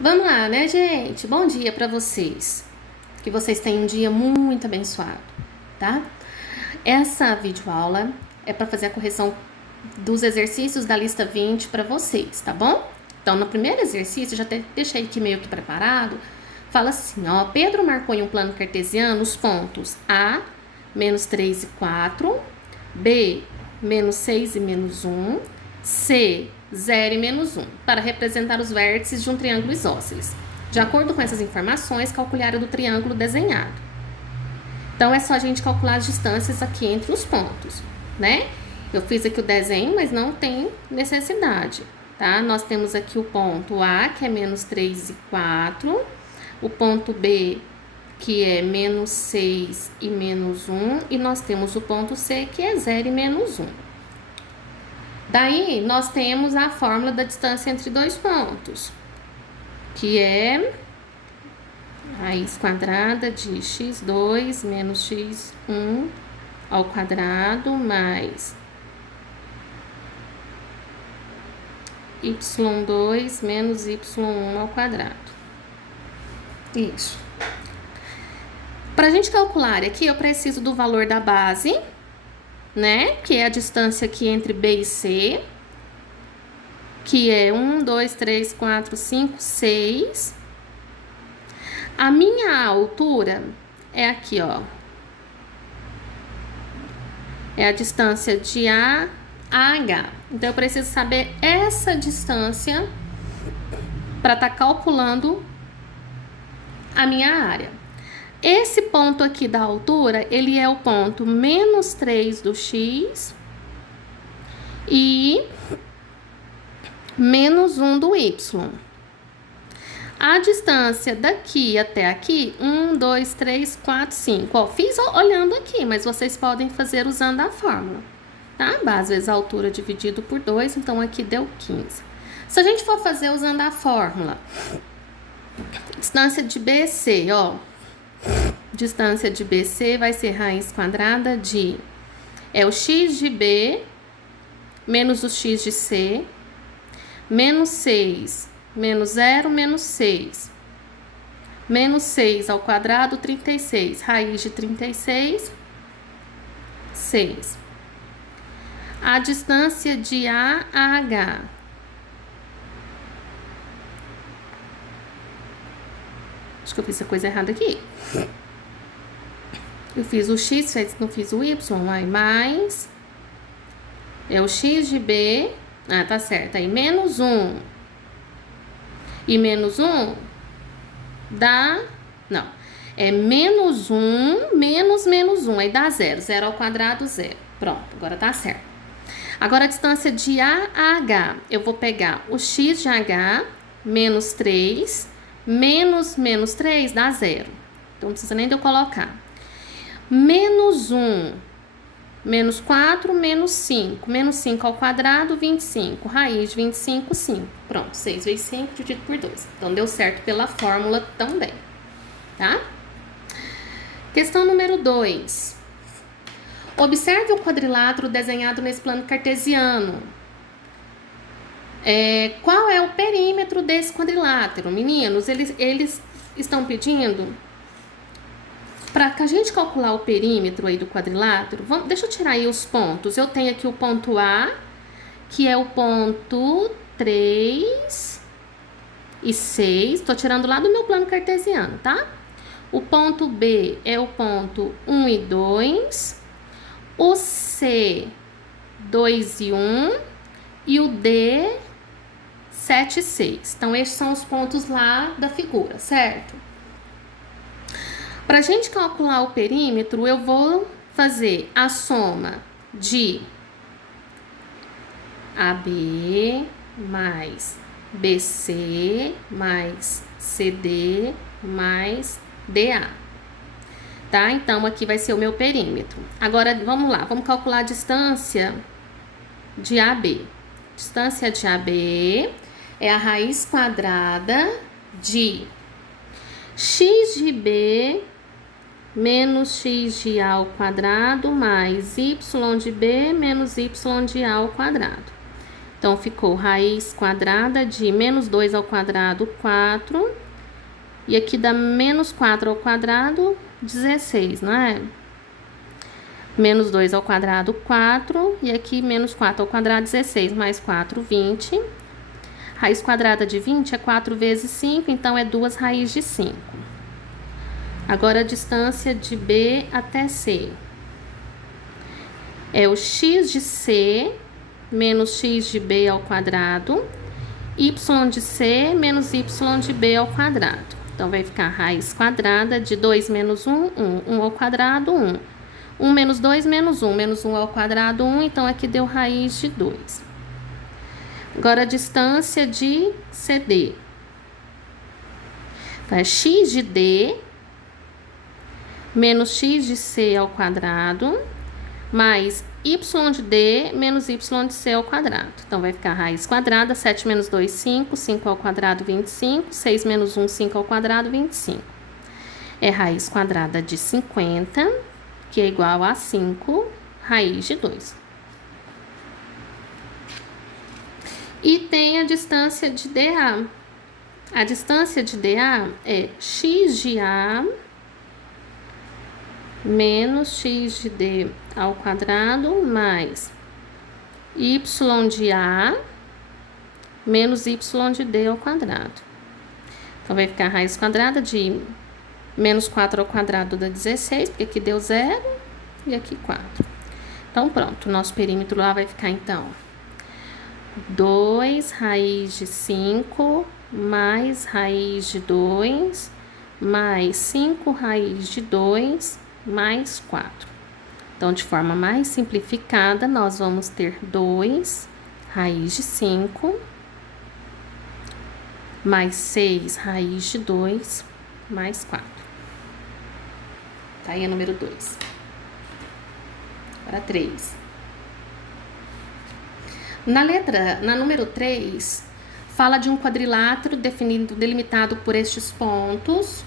Vamos lá, né, gente? Bom dia para vocês. Que vocês tenham um dia muito abençoado, tá? Essa videoaula é para fazer a correção dos exercícios da lista 20 para vocês, tá bom? Então, no primeiro exercício, já deixei aqui meio que preparado. Fala assim, ó, Pedro marcou em um plano cartesiano os pontos A, menos 3 e 4, B, menos 6 e menos 1, C, 0 e menos 1, para representar os vértices de um triângulo isósceles. De acordo com essas informações, calcule a área do triângulo desenhado. Então, é só a gente calcular as distâncias aqui entre os pontos, né? Eu fiz aqui o desenho, mas não tem necessidade, tá? Nós temos aqui o ponto A, que é menos 3 e 4, o ponto B, que é menos 6 e menos 1, e nós temos o ponto C, que é 0 e menos 1. Daí, nós temos a fórmula da distância entre dois pontos, que é raiz quadrada de x2 menos x1 ao quadrado mais y2 menos y1 ao quadrado. Isso. Para a gente calcular aqui, eu preciso do valor da base, né? Que é a distância aqui entre B e C, que é 1, 2, 3, 4, 5, 6. A minha altura é aqui, ó. É a distância de A a H. Então, eu preciso saber essa distância para estar calculando a minha área. Esse ponto aqui da altura, ele é o ponto menos 3 do x e menos 1 do y. A distância daqui até aqui, 1, 2, 3, 4, 5. Ó, fiz olhando aqui, mas vocês podem fazer usando a fórmula, tá? Base vezes a altura dividido por 2, então aqui deu 15. Se a gente for fazer usando a fórmula, distância de BC, ó. Distância de BC vai ser raiz quadrada de... É o x de B menos o x de C, menos 6, menos 0, menos 6. Menos 6 ao quadrado, 36. Raiz de 36, 6. A distância de A a H. Acho que eu fiz a coisa errada aqui. Eu fiz o x, não fiz o y, aí mais... É o x de B... Ah, tá certo. Aí, menos 1. E menos 1 dá... Não. É menos 1 menos menos 1. Aí dá 0. 0 ao quadrado, 0. Pronto, agora tá certo. Agora, a distância de A a H. Eu vou pegar o x de H menos 3... Menos menos 3 dá 0. Então, não precisa nem de eu colocar. Menos 1, menos 4, menos 5. Menos 5 ao quadrado, 25. Raiz de 25, 5. Pronto, 6 vezes 5 dividido por 2. Então, deu certo pela fórmula também, tá? Questão número 2. Observe o quadrilátero desenhado nesse plano cartesiano. Qual é o perímetro desse quadrilátero? Meninos, eles estão pedindo para que a gente calcular o perímetro aí do quadrilátero. Deixa eu tirar aí os pontos. Eu tenho aqui o ponto A, que é o ponto 3 e 6. Estou tirando lá do meu plano cartesiano, tá? O ponto B é o ponto 1 e 2. O C, 2 e 1. E o D, 7 e 6. Então, esses são os pontos lá da figura, certo? Para a gente calcular o perímetro, eu vou fazer a soma de AB mais BC mais CD mais DA. Tá? Então, aqui vai ser o meu perímetro. Agora, vamos lá. Vamos calcular a distância de AB. Distância de AB é a raiz quadrada de x de B menos x de A ao quadrado mais y de B menos y de A ao quadrado. Então, ficou raiz quadrada de menos 2 ao quadrado, 4. E aqui dá menos 4 ao quadrado, 16, não é? Menos 2 ao quadrado, 4. E aqui, menos 4 ao quadrado, 16. Mais 4, 20. Raiz quadrada de 20 é 4 vezes 5, então é 2 raízes de 5. Agora, a distância de B até C. É o x de C menos x de B ao quadrado, y de C menos y de B ao quadrado. Então, vai ficar raiz quadrada de 2 menos 1, 1. 1 ao quadrado, 1. 1 menos 2, menos 1. Menos 1 ao quadrado, 1. Então, aqui deu raiz de 2. Agora, a distância de CD. Então, é x de D menos x de C ao quadrado, mais y de D menos y de C ao quadrado. Então, vai ficar raiz quadrada, 7 menos 2, 5, 5 ao quadrado, 25, 6 menos 1, 5 ao quadrado, 25. É raiz quadrada de 50, que é igual a 5 raiz de 2. E tem a distância de DA. A distância de DA é x de A menos x de D ao quadrado mais y de A menos y de D ao quadrado. Então, vai ficar raiz quadrada de menos 4 ao quadrado dá 16, porque aqui deu 0 e aqui 4. Então, pronto, o nosso perímetro lá vai ficar, então, 2 raiz de 5 mais raiz de 2 mais 5 raiz de 2 mais 4. Então, de forma mais simplificada, nós vamos ter 2 raiz de 5 mais 6 raiz de 2 mais 4. Tá aí a número 2. Agora 3. Na número 3, fala de um quadrilátero delimitado por estes pontos.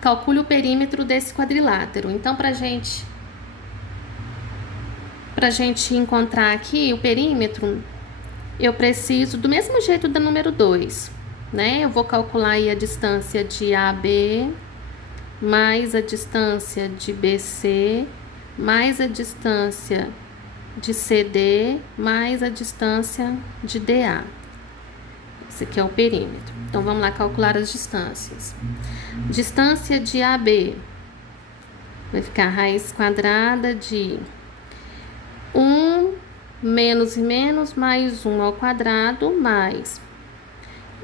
Calcule o perímetro desse quadrilátero. Então, pra gente encontrar aqui o perímetro, eu preciso, do mesmo jeito da número 2, né? Eu vou calcular aí a distância de AB, mais a distância de BC, mais a distância de CD, mais a distância de DA. Esse aqui é o perímetro. Então, vamos lá calcular as distâncias. Distância de AB vai ficar raiz quadrada de 1 menos e menos mais 1 ao quadrado mais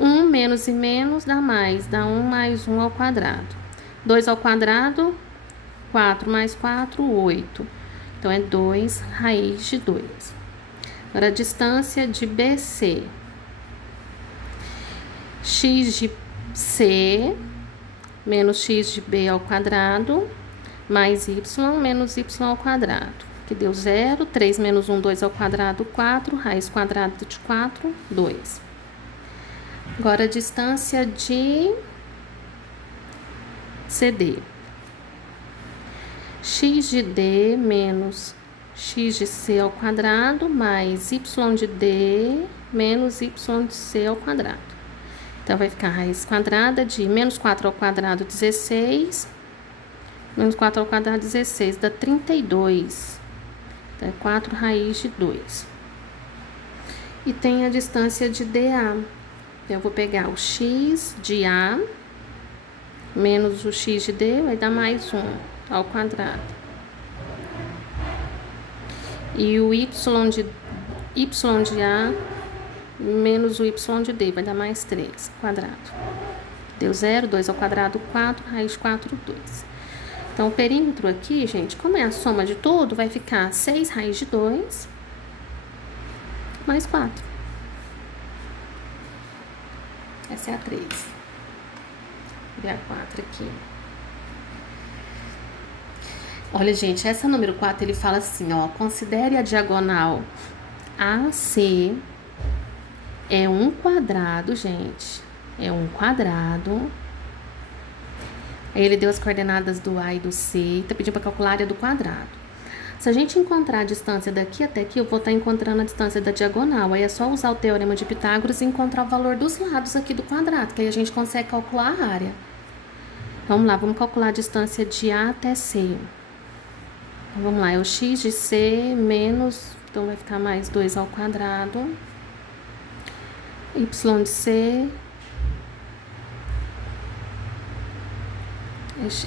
1 menos e menos dá 1 mais 1 ao quadrado. 2 ao quadrado, 4 mais 4, 8. Então, é 2 raiz de 2. Agora, a distância de BC. X de C menos x de B ao quadrado mais y menos y ao quadrado, que deu 0. 3 menos 1, 2 ao quadrado, 4. Raiz quadrada de 4, 2. Agora, a distância de CD. X de D menos x de C ao quadrado mais y de D menos y de C ao quadrado. Então, vai ficar raiz quadrada de menos 4 ao quadrado, 16. Menos 4 ao quadrado, 16, dá 32. Então, é 4 raiz de 2. E tem a distância de DA. Eu vou pegar o x de A menos o x de D, vai dar mais 1 ao quadrado. E o y de A menos o y de D, vai dar mais 3 quadrado. Deu 0, 2 ao quadrado, 4, raiz de 4, 2. Então, o perímetro aqui, gente, como é a soma de tudo, vai ficar 6 raiz de 2 mais 4. Essa é a 3. Vou ver a 4 aqui. Olha, gente, essa número 4, ele fala assim, ó, considere a diagonal AC é um quadrado, gente, é um quadrado. Aí ele deu as coordenadas do A e do C, tá pedindo para calcular a área do quadrado. Se a gente encontrar a distância daqui até aqui, eu vou estar encontrando a distância da diagonal. Aí é só usar o teorema de Pitágoras e encontrar o valor dos lados aqui do quadrado, que aí a gente consegue calcular a área. Vamos lá, vamos calcular a distância de A até C. Então, vamos lá, é o x de C menos, então vai ficar mais 2 ao quadrado. Y de C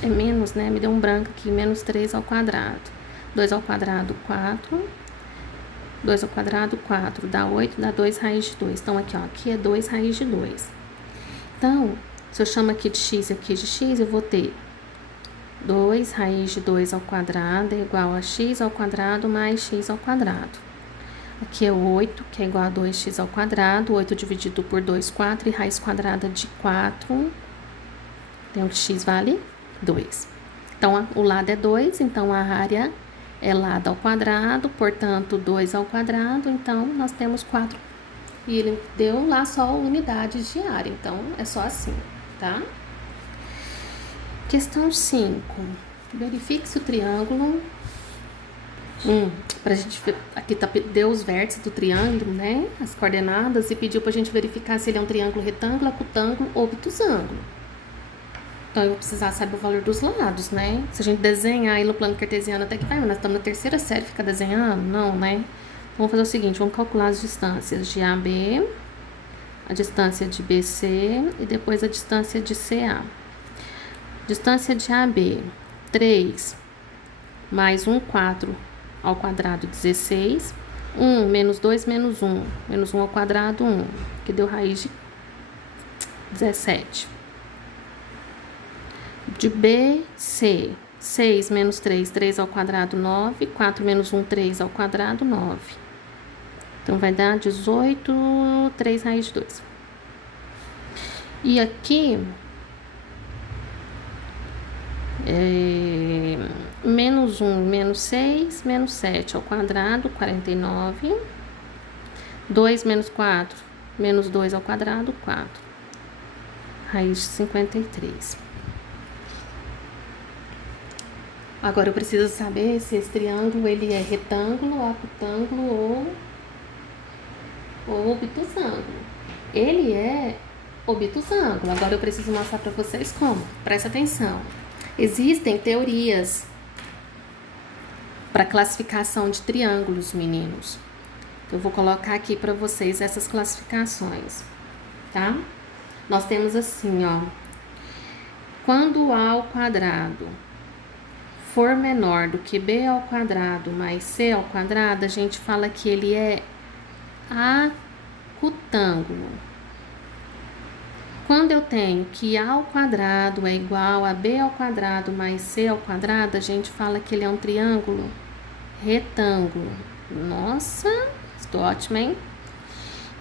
é menos, né? Me deu um branco aqui, menos 3 ao quadrado. 2 ao quadrado, 4. 2 ao quadrado, 4. Dá 8, dá 2 raiz de 2. Então, aqui, ó, aqui é 2 raiz de 2. Então, se eu chamo aqui de x e aqui de x, eu vou ter 2 raiz de 2 ao quadrado é igual a x ao quadrado mais x ao quadrado. Aqui é 8, que é igual a 2x ao quadrado. 8 dividido por 2, 4. E raiz quadrada de 4. Então, que x vale 2. Então, o lado é 2, então a área é lado ao quadrado, portanto, 2 ao quadrado, então, nós temos 4. E ele deu lá só unidades de área, então, é só assim, tá? Questão 5. Verifique se o triângulo... pra gente ver, aqui deu os vértices do triângulo, né? As coordenadas, e pediu pra gente verificar se ele é um triângulo retângulo, acutângulo ou obtusângulo. Então, eu vou precisar saber o valor dos lados, né? Se a gente desenhar aí no plano cartesiano, até que vai, mas nós estamos na terceira série, fica desenhando? Não, né? Vamos fazer o seguinte, vamos calcular as distâncias de AB, a distância de BC e depois a distância de CA. Distância de AB, 3 mais 1, 4 ao quadrado, 16. 1 menos 2 menos 1. Menos 1 ao quadrado, 1, que deu raiz de 17. De BC, 6 menos 3, 3 ao quadrado, 9. 4 menos 1, 3 ao quadrado, 9. Então, vai dar 18, 3 raiz de 2. E aqui, menos 1, menos 6, menos 7 ao quadrado, 49. 2 menos 4, menos 2 ao quadrado, 4. Raiz de 53. Agora, eu preciso saber se esse triângulo ele é retângulo, acutângulo ou obtusângulo. Ele é obtusângulo. Agora, eu preciso mostrar para vocês como. Presta atenção. Existem teorias para classificação de triângulos, meninos. Eu vou colocar aqui para vocês essas classificações, tá? Nós temos assim, ó. Quando A ao quadrado for menor do que B ao quadrado mais C ao quadrado, a gente fala que ele é acutângulo. Quando eu tenho que A ao quadrado é igual a B ao quadrado mais C ao quadrado, a gente fala que ele é um triângulo retângulo. Nossa, estou ótima, hein?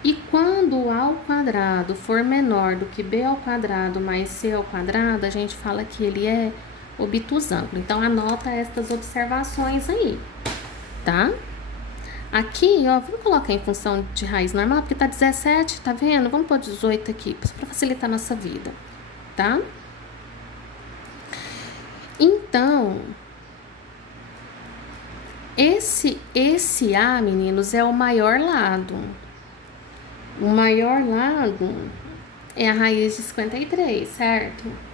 E quando A ao quadrado for menor do que B ao quadrado mais C ao quadrado, a gente fala que ele é obtusângulo. Então, anota estas observações aí, tá? Aqui, ó, vamos colocar em função de raiz normal, porque tá 17, tá vendo? Vamos pôr 18 aqui, para facilitar a nossa vida, tá? Então, esse A, meninos, é o maior lado. O maior lado é a raiz de 53, certo?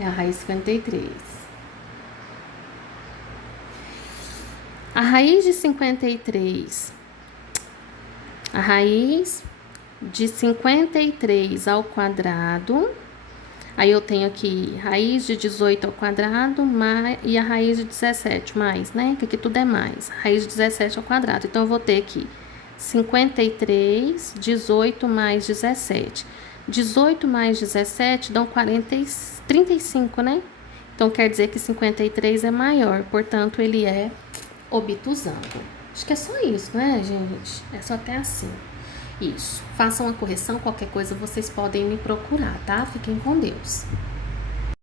É a raiz 53. A raiz de 53. A raiz de 53 ao quadrado. Aí eu tenho aqui raiz de 18 ao quadrado mais, e a raiz de 17 mais, né? Que aqui tudo é mais. Raiz de 17 ao quadrado. Então, eu vou ter aqui 53, 18 mais 17. 18 mais 17 dão 35, né? Então, quer dizer que 53 é maior, portanto, ele é obtusângulo. Acho que é só isso, né, gente? É só até assim. Isso. Façam a correção, qualquer coisa vocês podem me procurar, tá? Fiquem com Deus.